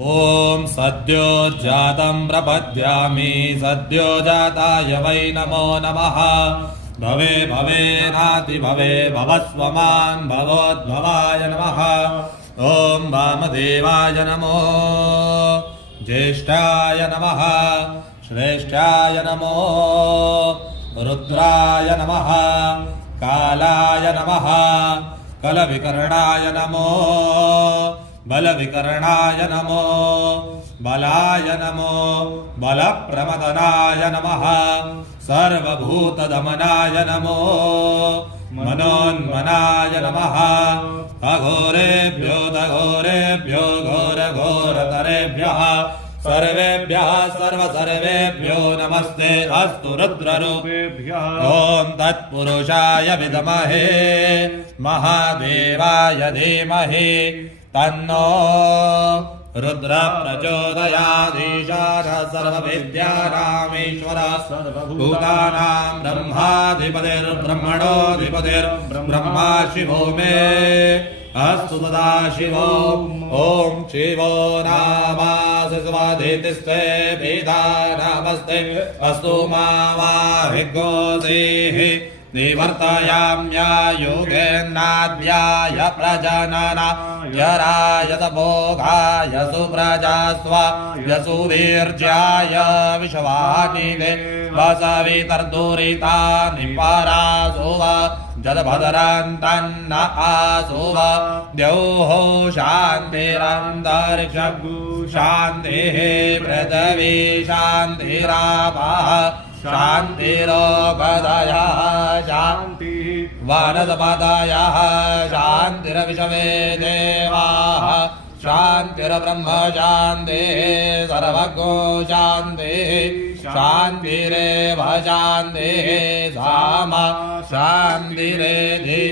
ॐ सद्यो जातं प्रपद्यामि सद्यो जाताय वै नमो नमः। भवे भवेनाति भवे भवस्वमान् भवोद्भवाय नमः। ॐ वामदेवाय नमो ज्येष्ठाय नमः श्रेष्ठाय नमो रुद्राय नमः कालाय नमः कलविकर्णाय नमो बलविकर्णाय नमो बलाय नमो बलप्रमदनाय नमः सर्वभूतदमनाय नमो मनोन्मनाय नमः। अघोरेभ्यो दघोरेभ्यो घोरघोरतरेभ्यः सर्वेभ्यः सर्वसर्वेभ्यो नमस्ते अस्तु रुद्ररूपेभ्यः। ॐ तत्पुरुषाय विद्महे महादेवाय धीमहि तन्नो रुद्र प्रचोदयात्। सर्वविद्यानामीश्वरः सर्वभूतानां ब्रह्माधिपतिर्ब्रह्मणोऽधिपतिर्ब्रह्मा शिवो मे अस्तु सदाशिवो। ॐ शिवो नामासस्वधितिस्ते वेदा नमस्ते अस्तु मावाहिगोधीः निवर्तयाम्या योगेन्नाद्याय प्रजननाय रायतभोगाय सुप्रजास्व यशुवीर्याय विश्वानिले वसवितर्दुरितानि परासुव जलभद्रान्तन्न आसुव। द्यौः शान्तिरन्तरिक्षं शान्तिः पृथिवी शान्तिरापः शान्तिरोपदयः शान्तिः वनस्पतयः शान्तिर्विश्वे देवाः शान्तिर्ब्रह्म शान्तिः सर्वज्ञो शान्तिः शान्तिरेव शान्तिः सामा शान्तिरेधि।